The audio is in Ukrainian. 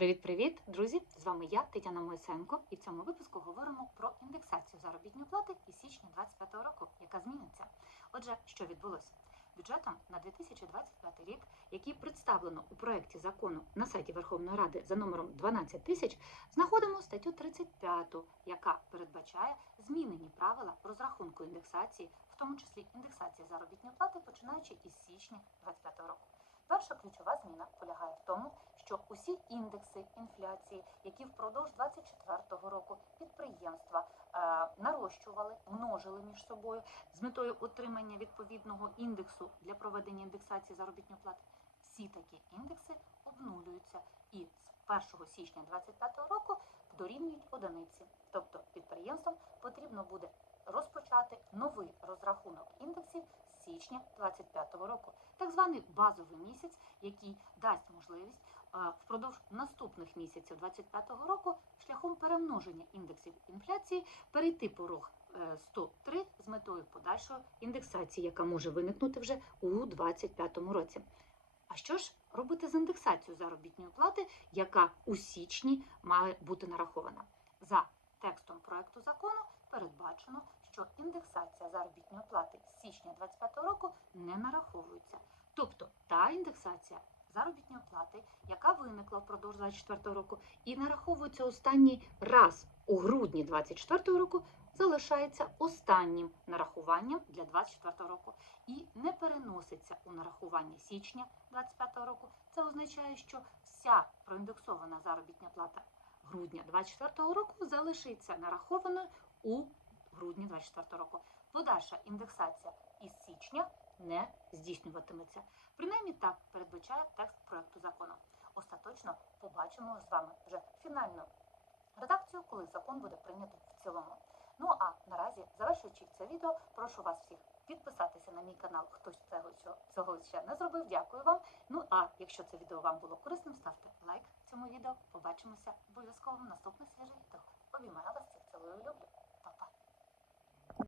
Привіт-привіт, друзі! З вами я, Тетяна Моїсенко, і в цьому випуску говоримо про індексацію заробітної плати із січня 2025 року, яка зміниться. Отже, що відбулося? Бюджетом на 2025 рік, який представлено у проєкті закону на сайті Верховної Ради за номером 12 тисяч, знаходимо статтю 35, яка передбачає змінені правила розрахунку індексації, в тому числі індексації заробітної плати, починаючи із січня 2025 року. Перша ключова зміна полягає в тому, що усі індекси інфляції, які впродовж 2024 року підприємства е, нарощували, множили між собою з метою отримання відповідного індексу для проведення індексації заробітної плати, всі такі індекси обнулюються і з 1 січня 2025 року дорівнюють одиниці. Тобто підприємствам потрібно буде розпочати новий розрахунок індексів з січня 2025 року, так званий базовий місяць, який дасть можливість е, впродовж наступних місяців 2025 року шляхом перемноження індексів інфляції перейти порог е, 103 з метою подальшої індексації, яка може виникнути вже у 2025 році. А що ж робити з індексацією заробітної плати, яка у січні має бути нарахована? За текстом проекту закону передбачено, що індексація заробітної плати січня 2025 року не нараховується. Тобто та індексація заробітної плати, яка виникла впродовж 2024 року і нараховується останній раз у грудні 2024 року, залишається останнім нарахуванням для 2024 року і не переноситься у нарахування січня 2025 року. Це означає, що вся проіндексована заробітна плата грудня 2024 року залишиться нарахованою у грудні 2024 року. Подальша індексація із січня не здійснюватиметься. Принаймні так передбачає текст проекту закону. Остаточно побачимо з вами вже фінальну редакцію, коли закон буде прийнято в цілому. Ну а наразі, завершуючи це відео, прошу вас всіх підписатися на мій канал. Хтось цього цього- ще не зробив. Дякую вам. Ну а якщо це відео вам було корисним, ставте лайк цьому відео. Побачимося обов'язково в наступних свіжих відео. Обіймаю вас.